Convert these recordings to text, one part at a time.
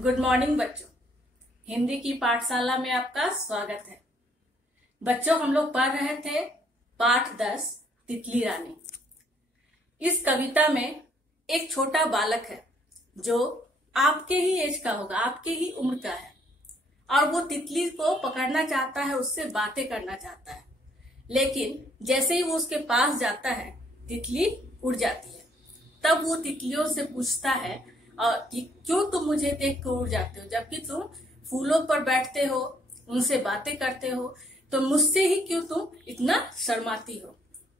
Good morning बच्चों। हिंदी की पाठशाला में आपका स्वागत है। बच्चों, हम लोग पढ़ रहे थे पाठ 10 तितली रानी। इस कविता में एक छोटा बालक है जो आपके ही एज का होगा, आपके ही उम्र का है, और वो तितली को पकड़ना चाहता है, उससे बातें करना चाहता है। लेकिन जैसे ही वो उसके पास जाता है, तितली उड़ जाती है। तब वो तितलियों से पूछता है कि क्यों तुम मुझे देख कर उड़ जाते हो, जबकि तुम फूलों पर बैठते हो, उनसे बातें करते हो, तो मुझसे ही क्यों तुम इतना शर्माती हो।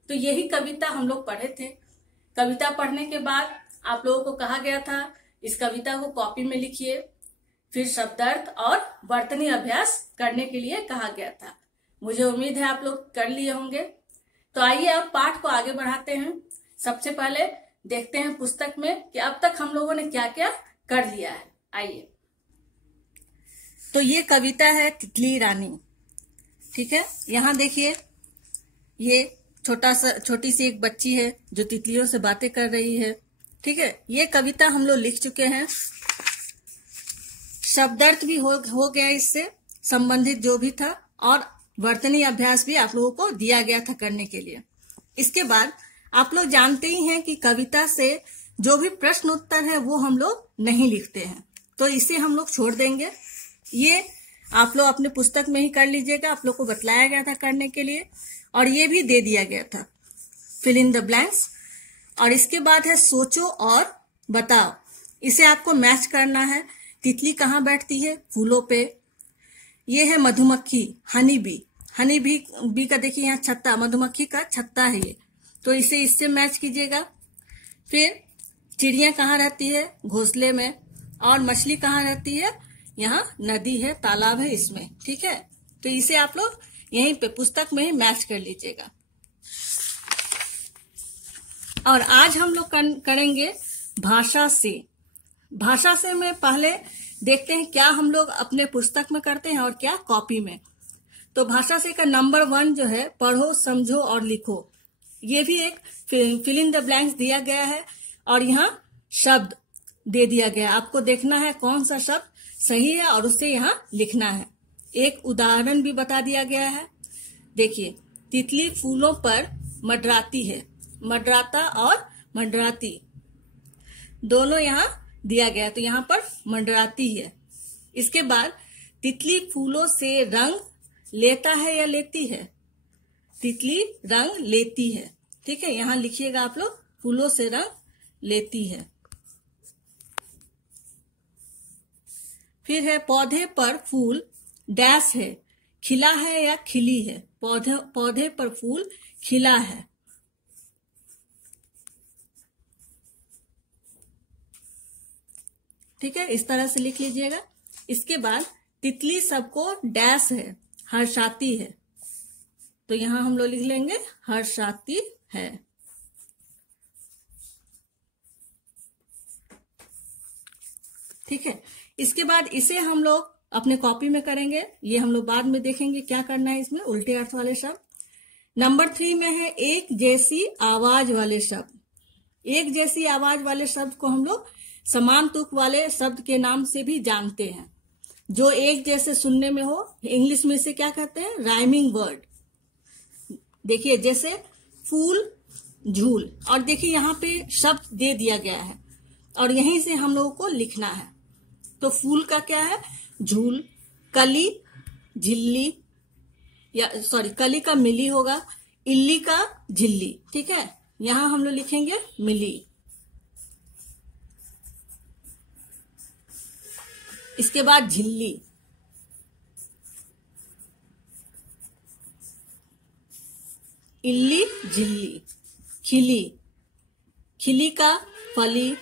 तो यही कविता हम लोग पढ़े थे। कविता पढ़ने के बाद आप लोगों को कहा गया था इस कविता को कॉपी में लिखिए, फिर शब्दार्थ और वर्तनी अभ्यास करने के लिए कहा गया था। मुझे उम्मीद है आप लोग कर लिए होंगे। तो आइए अब पाठ को आगे बढ़ाते हैं। सबसे पहले देखते हैं पुस्तक में कि अब तक हम लोगों ने क्या क्या कर लिया है। आइए, तो ये कविता है तितली रानी। ठीक है, यहाँ देखिए, ये छोटी सी एक बच्ची है जो तितलियों से बातें कर रही है। ठीक है, ये कविता हम लोग लिख चुके हैं। शब्दार्थ भी हो गया इससे संबंधित जो भी था, और वर्तनी अभ्यास भी आप लोगों को दिया गया था करने के लिए। इसके बाद आप लोग जानते ही हैं कि कविता से जो भी प्रश्न उत्तर है वो हम लोग नहीं लिखते हैं, तो इसे हम लोग छोड़ देंगे। ये आप लोग अपने पुस्तक में ही कर लीजिएगा, आप लोग को बतलाया गया था करने के लिए, और ये भी दे दिया गया था फिल इन द ब्लैंक्स। और इसके बाद है सोचो और बताओ। इसे आपको मैच करना है। तितली कहाँ बैठती है? फूलों पे। ये है मधुमक्खी, हनी बी का देखिए यहाँ छत्ता, मधुमक्खी का छत्ता है ये, तो इसे इससे मैच कीजिएगा। फिर चिड़िया कहाँ रहती है? घोंसले में। और मछली कहाँ रहती है? यहाँ नदी है, तालाब है इसमें। ठीक है, तो इसे आप लोग यहीं पे पुस्तक में ही मैच कर लीजिएगा। और आज हम लोग करेंगे भाषा से। भाषा से में पहले देखते हैं क्या हम लोग अपने पुस्तक में करते हैं और क्या कॉपी में। तो भाषा से का नंबर 1 जो है, पढ़ो, समझो और लिखो। ये भी एक फिल इन द ब्लैंक्स दिया गया है, और यहाँ शब्द दे दिया गया। आपको देखना है कौन सा शब्द सही है और उसे यहाँ लिखना है। एक उदाहरण भी बता दिया गया है। देखिए, तितली फूलों पर मंडराती है। मंडराता और मंडराती दोनों यहाँ दिया गया है, तो यहाँ पर मंडराती है। इसके बाद तितली फूलों से रंग लेता है या लेती है? तितली रंग लेती है। ठीक है, यहाँ लिखिएगा आप लोग, फूलों से रंग लेती है। फिर है पौधे पर फूल डैश है, खिला है या खिली है? पौधे पर फूल खिला है। ठीक है, इस तरह से लिख लीजिएगा। इसके बाद तितली सबको डैश है, हर्षाती है, तो यहां हम लोग लिख लेंगे हर्षाती है। ठीक है, इसके बाद इसे हम लोग अपने कॉपी में करेंगे। ये हम लोग बाद में देखेंगे क्या करना है इसमें, उल्टे अर्थ वाले शब्द। नंबर 3 में है एक जैसी आवाज वाले शब्द। एक जैसी आवाज वाले शब्द को हम लोग समान तुक वाले शब्द के नाम से भी जानते हैं। जो एक जैसे सुनने में हो, इंग्लिश में इसे क्या कहते हैं? Rhyming word. देखिए, जैसे फूल, झूल, और देखिए यहाँ पे शब्द दे दिया गया है और यहीं से हम लोगों को लिखना है। तो फूल का क्या है? झूल। कली, झिल्ली, या कली का मिली होगा, इल्ली का झिल्ली। ठीक है, यहां हम लोग लिखेंगे मिली। इसके बाद झिल्ली, इल्ली, झिल्ली। खिली, खिली का फली।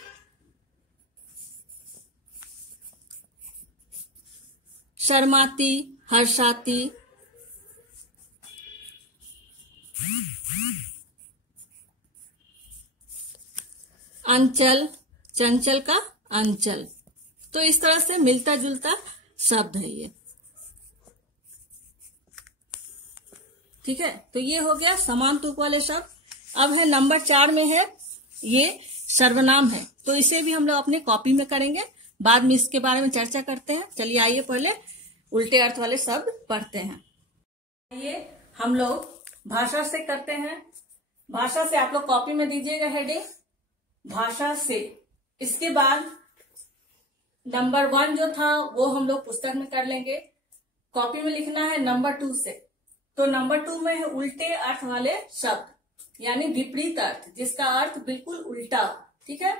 शर्माती, हर्षाती। अंचल, चंचल का अंचल। तो इस तरह से मिलता जुलता शब्द है ये। ठीक है, तो ये हो गया समान तुक वाले शब्द। अब है नंबर 4 में है, ये सर्वनाम है, तो इसे भी हम लोग अपने कॉपी में करेंगे। बाद में इसके बारे में चर्चा करते हैं। चलिए आइए पहले उल्टे अर्थ वाले शब्द पढ़ते हैं। आइए हम लोग भाषा से करते हैं। भाषा से आप लोग कॉपी में दीजिएगा हेडिंग भाषा से। इसके बाद नंबर 1 जो था वो हम लोग पुस्तक में कर लेंगे। कॉपी में लिखना है नंबर 2 से। तो नंबर 2 में है उल्टे अर्थ वाले शब्द, यानी विपरीत अर्थ, जिसका अर्थ बिल्कुल उल्टा। ठीक है,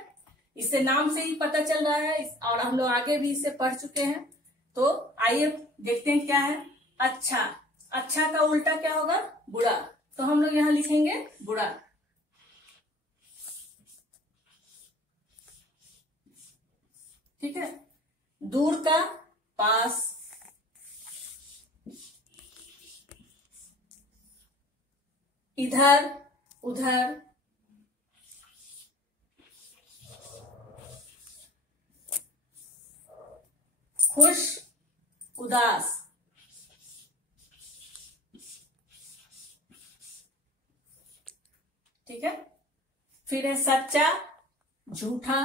इससे नाम से ही पता चल रहा है और हम लोग आगे भी इसे पढ़ चुके हैं। तो आइए देखते हैं क्या है। अच्छा, अच्छा का उल्टा क्या होगा? बुरा। तो हम लोग यहाँ लिखेंगे बुरा। ठीक है, दूर का पास, इधर उधर, खुश उदास, ठीक है। फिर है सच्चा झूठा,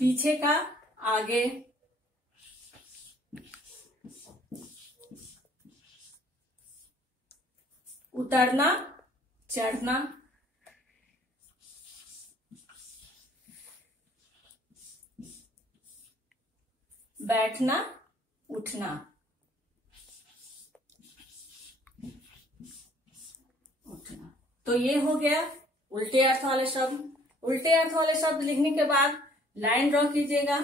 पीछे का आगे, उतरना चढ़ना, बैठना उठना, उठना। तो ये हो गया उल्टे अर्थ वाले शब्द। उल्टे अर्थ वाले शब्द लिखने के बाद लाइन ड्रॉ कीजिएगा।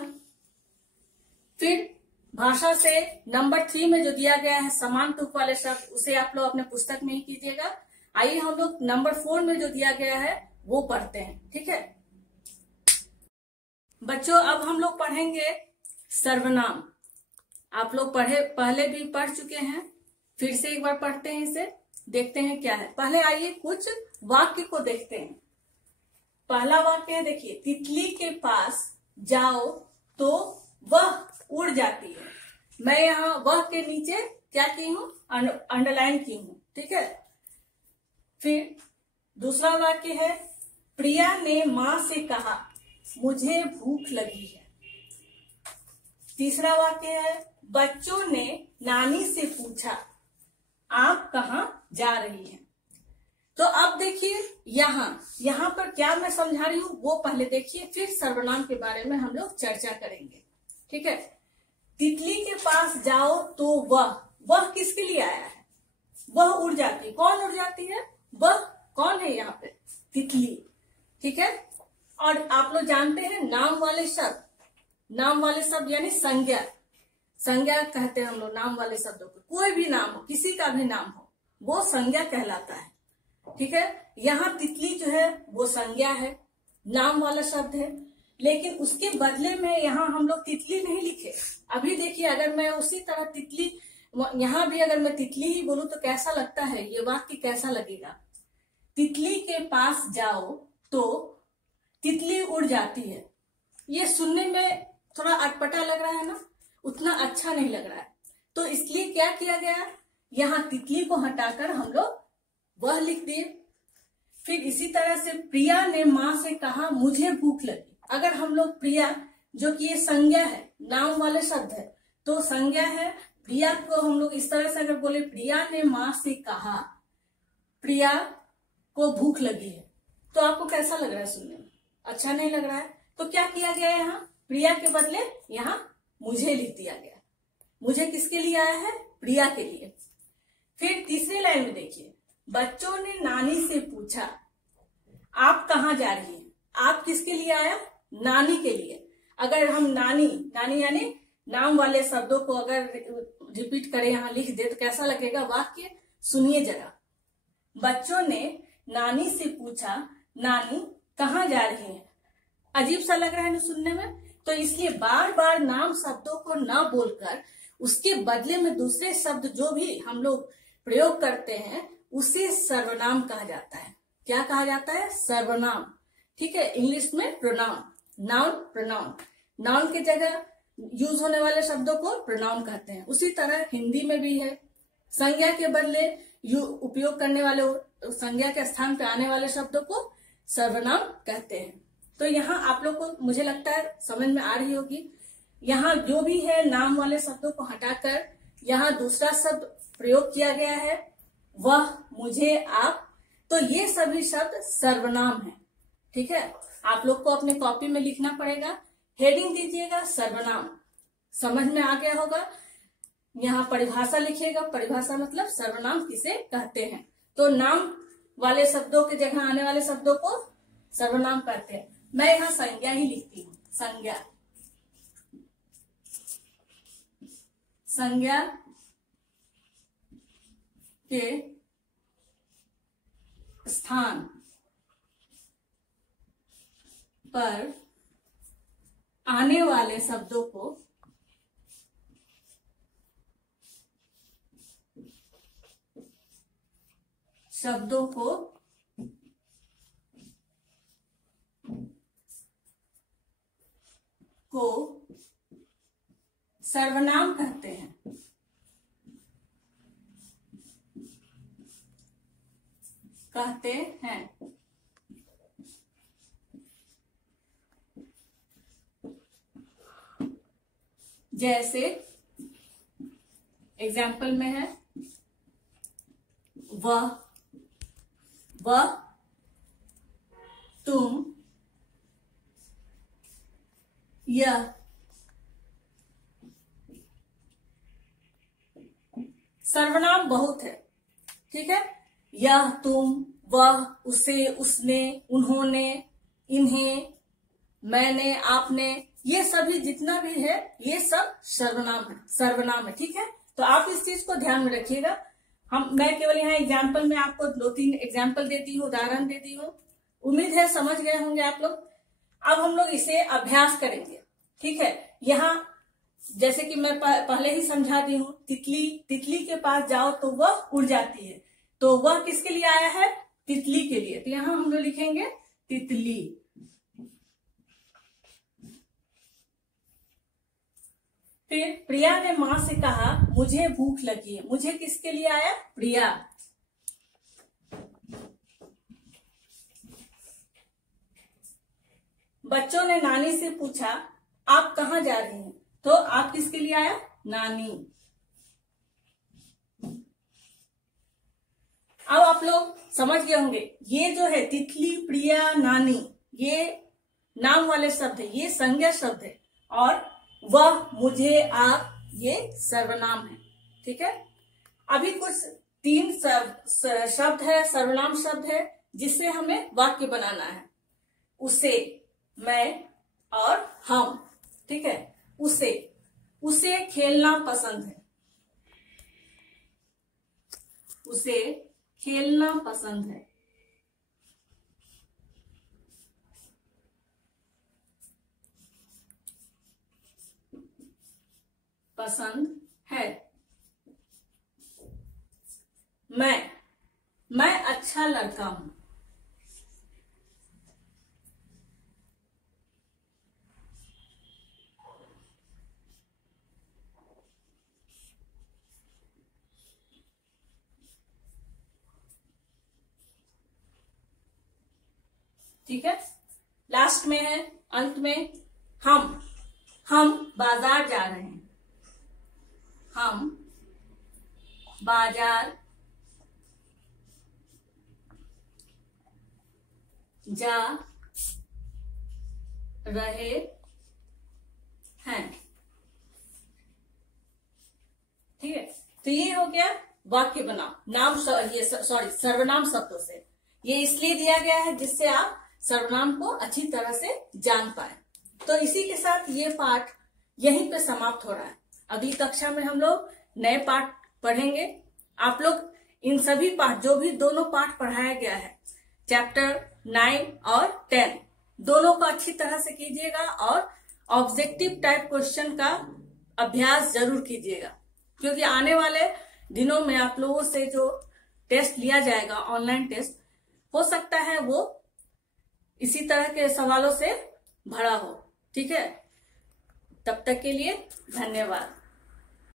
फिर भाषा से नंबर 3 में जो दिया गया है समान तुक वाले शब्द, उसे आप लोग अपने पुस्तक में ही कीजिएगा। आइए हम लोग नंबर 4 में जो दिया गया है वो पढ़ते हैं। ठीक है बच्चों, अब हम लोग पढ़ेंगे सर्वनाम। आप लोग पहले भी पढ़ चुके हैं, फिर से एक बार पढ़ते हैं इसे, देखते हैं क्या है। पहले आइए कुछ वाक्य को देखते हैं। पहला वाक्य है, देखिए, तितली के पास जाओ तो वह उड़ जाती है। मैं यहाँ वह के नीचे क्या की हूँ? अंडरलाइन की हूँ। ठीक है। फिर दूसरा वाक्य है, प्रिया ने माँ से कहा मुझे भूख लगी है। तीसरा वाक्य है, बच्चों ने नानी से पूछा आप कहाँ जा रही हैं। तो अब देखिए यहाँ पर क्या मैं समझा रही हूँ वो पहले देखिए, फिर सर्वनाम के बारे में हम लोग चर्चा करेंगे। ठीक है, तितली के पास जाओ तो वह किसके लिए आया है? वह उड़ जाती है। कौन उड़ जाती है? वह कौन है यहाँ पे? तितली। ठीक है, और आप लोग जानते हैं नाम वाले शब्द यानी संज्ञा। संज्ञा कहते हैं हम लोग नाम वाले शब्दों को। कोई भी नाम हो, किसी का भी नाम हो, वो संज्ञा कहलाता है। ठीक है, यहाँ तितली जो है वो संज्ञा है, नाम वाला शब्द है, लेकिन उसके बदले में यहाँ हम लोग तितली नहीं लिखे। अभी देखिए, अगर मैं उसी तरह तितली, यहाँ भी अगर मैं तितली ही बोलूं तो कैसा लगता है? ये वाक्य कैसा लगेगा? तितली के पास जाओ तो तितली उड़ जाती है। ये सुनने में थोड़ा अटपटा लग रहा है ना, उतना अच्छा नहीं लग रहा है। तो इसलिए क्या किया गया, यहाँ तितली को हटाकर हम लोग वह लिख दिए। फिर इसी तरह से प्रिया ने माँ से कहा मुझे भूख लगी। अगर हम लोग प्रिया, जो कि ये संज्ञा है, नाम वाले शब्द है, तो संज्ञा है, प्रिया को हम लोग इस तरह से अगर बोले, प्रिया ने माँ से कहा प्रिया को भूख लगी है, तो आपको कैसा लग रहा है? सुनने में अच्छा नहीं लग रहा है। तो क्या किया गया यहाँ? प्रिया के बदले यहाँ मुझे लिख दिया गया। मुझे किसके लिए आया है? प्रिया के लिए। फिर तीसरी लाइन में देखिए, बच्चों ने नानी से पूछा आप कहाँ जा रही हैं। आप किसके लिए आया? नानी के लिए। अगर हम नानी यानी नाम वाले शब्दों को अगर रिपीट करें, यहाँ लिख दे, तो कैसा लगेगा वाक्य? सुनिए जरा। बच्चों ने नानी से पूछा नानी कहाँ जा रही हैं। अजीब सा लग रहा है ना सुनने में। तो इसलिए बार बार नाम शब्दों को ना बोलकर उसके बदले में दूसरे शब्द जो भी हम लोग प्रयोग करते हैं उसे सर्वनाम कहा जाता है। क्या कहा जाता है? सर्वनाम। ठीक है, इंग्लिश में प्रोनाउन, नाउन, प्रोनाउन। नाउन के जगह यूज होने वाले शब्दों को प्रोनाउन कहते हैं। उसी तरह हिंदी में भी है, संज्ञा के बदले उपयोग करने वाले संज्ञा के स्थान पे आने वाले शब्दों को सर्वनाम कहते हैं। तो यहाँ आप लोग को मुझे लगता है समझ में आ रही होगी। यहाँ जो भी है नाम वाले शब्दों को हटाकर यहाँ दूसरा शब्द प्रयोग किया गया है, वह, मुझे, आप। तो ये सभी शब्द सर्वनाम है। ठीक है, आप लोग को अपने कॉपी में लिखना पड़ेगा, हेडिंग दीजिएगा सर्वनाम। समझ में आ गया होगा। यहाँ परिभाषा लिखिएगा, परिभाषा मतलब सर्वनाम किसे कहते हैं। तो नाम वाले शब्दों के जगह आने वाले शब्दों को सर्वनाम कहते हैं। मैं यहाँ संज्ञा ही लिखती हूँ, संज्ञा। संज्ञा के स्थान पर आने वाले शब्दों को सर्वनाम कहते हैं। जैसे एग्जाम्पल में है वह, तुम, यह। सर्वनाम बहुत है। ठीक है, यह, तुम, वह, उसे, उसने, उन्होंने, इन्हें, मैंने, आपने, ये सभी जितना भी है ये सब सर्वनाम है। ठीक है, तो आप इस चीज को ध्यान में रखिएगा। मैं केवल यहाँ एग्जाम्पल में आपको 2-3 एग्जाम्पल देती हूँ, उदाहरण देती हूँ। उम्मीद है समझ गए होंगे आप लोग। अब हम लोग इसे अभ्यास करेंगे। ठीक है, यहाँ जैसे कि मैं पहले ही समझा दी हूँ, तितली के पास जाओ तो वह उड़ जाती है। तो वह किसके लिए आया है? तितली के लिए। तो यहाँ हम लोग लिखेंगे तितली। फिर प्रिया ने माँ से कहा मुझे भूख लगी है। मुझे किसके लिए आया? प्रिया। बच्चों ने नानी से पूछा आप कहाँ जा रही हैं? तो आप किसके लिए आया? नानी। अब आप लोग समझ गए होंगे, ये जो है तितली, प्रिया, नानी, ये नाम वाले शब्द है, ये संज्ञा शब्द है। और वह, मुझे, आप, ये सर्वनाम है। ठीक है, अभी कुछ 3 शब्द है, सर्वनाम शब्द है, जिससे हमें वाक्य बनाना है। उसे, मैं और हम। ठीक है, उसे खेलना पसंद है। उसे खेलना पसंद है। पसंद है। मैं अच्छा लड़का हूं। ठीक है, लास्ट में है, अंत में हम बाजार जा रहे हैं। हम बाजार जा रहे हैं। ठीक है, तो ये हो गया वाक्य बनाओ। सर्वनाम शब्दों से। ये इसलिए दिया गया है जिससे आप सर्वनाम को अच्छी तरह से जान पाए। तो इसी के साथ ये पाठ यहीं पे समाप्त हो रहा है। अगली कक्षा में हम लोग नए पाठ पढ़ेंगे। आप लोग इन सभी पाठ, जो भी दोनों पाठ पढ़ाया गया है, चैप्टर 9 और 10, दोनों को अच्छी तरह से कीजिएगा और ऑब्जेक्टिव टाइप क्वेश्चन का अभ्यास जरूर कीजिएगा। क्योंकि आने वाले दिनों में आप लोगों से जो टेस्ट लिया जाएगा, ऑनलाइन टेस्ट, हो सकता है वो इसी तरह के सवालों से भरा हो। ठीक है, तब तक के लिए धन्यवाद।